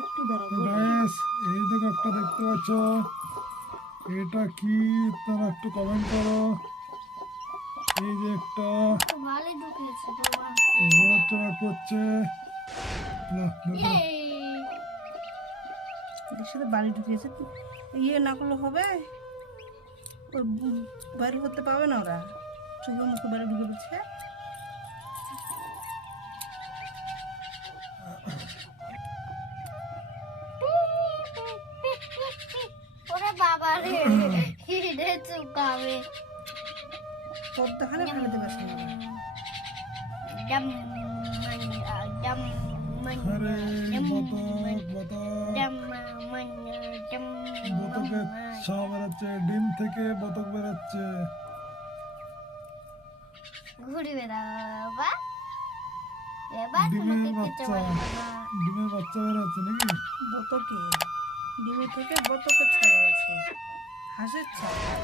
একটু এই দেখো দেখতে পাচ্ছ। এটা কি? তারা একটু কমেন্ট করো। এই যে একটা নড়াচড়া করছে। সাথে বাড়ি ঢুকিয়েছে ইয়ে না করলে হবে? ওর বাইরে করতে পাবে না ওরা। চোখে মুখে বাড়ি ঢুকে দিচ্ছে বতক ডম মান ডম বতকের ছা বেড়াচ্ছে ডিম থেকে বতক বেড়াচ্ছে ঘুরে বেড়াবা। ডিমের বাচ্চা ডিমের বাচ্চা বেড়াচ্ছে নাকি? বতকে ডিমের থেকে বতকের ছাড়া আছে হাঁসের ছাড়া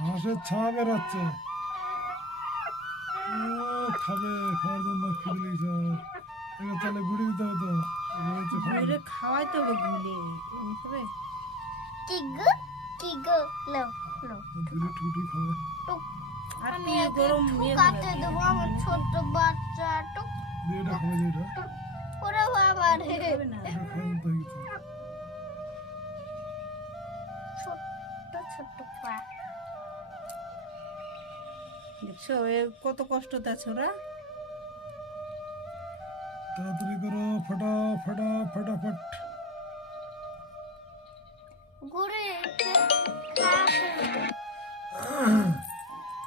হাঁসের ছা বেড়াচ্ছে ও, খাবে খাওয়ার জন্য খিদে লেগেছে ওর। এবার তাহলে গুড়ি দিতে হবে তো। বলেছে খাবে। ঘুরে খাওয়াই তো ঘুরে এমনি কি গো? কি গো? লো লো ঘুরে ঠুটি খাবে। আর আমি গরম নিয়ে দেবো আমার ছোট বাচ্চা টুক দিয়ে এটা খাবে এটা। ওরে বাবা রে। খাবে না। ছোট্ট ছোট্ট পা দেখছ কত কষ্টতে আছে ওরা। তাড়াতাড়ি করো ফটা ফটা ফটাফট। ঘুরে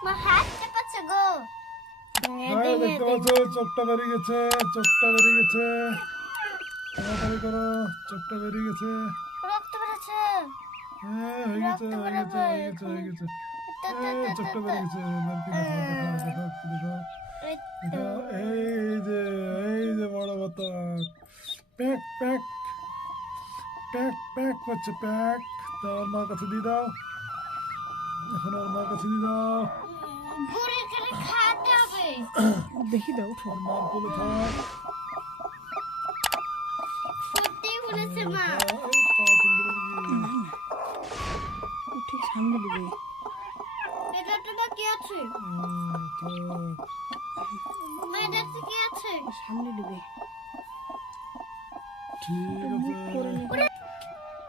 মা হাত চেপাচ্ছে গো। হ্যাঁ দেখতে পাচ্ছ চোখটা বেরিয়ে গেছে চোখটা বেরিয়ে গেছে। তাড়াতাড়ি করো চোখটা বেরিয়ে গেছে। রক্ত বেরোচ্ছে। হ্যাঁ হয়ে গেছে হয়ে গেছে হয়ে গেছে হয়ে গেছে। এই, গেছে যে এই যে বড় বাতক প্যাক প্যাক। প্যাক প্যাক করছে প্যাক। তো ওর মার কাছে দিয়ে দাও। এখন ওর মার কাছে দিয়ে দাও। ঘুরে ঘুরে খাতে হবে। দেখি দাও উঠো। ওর মার কোলে থাক সত্যি বলেছে মা। সামনে দিবে সামনে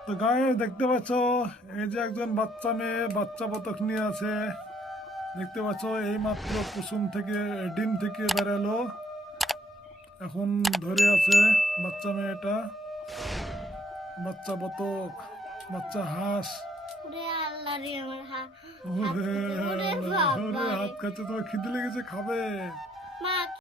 তো গায়ে দেখতে পাচ্ছ এই যে একজন বাচ্চা মেয়ে বাচ্চা বতক নিয়ে আছে। দেখতে পাচ্ছ এই মাত্র কুসুম থেকে ডিম থেকে বেরালো। এখন ধরে আছে বাচ্চা মেয়েটা। বাচ্চা বতক বাচ্চা হাঁস। আমার হাত হাত খাচ্ছে তোমার খিদে লেগেছে খাবে।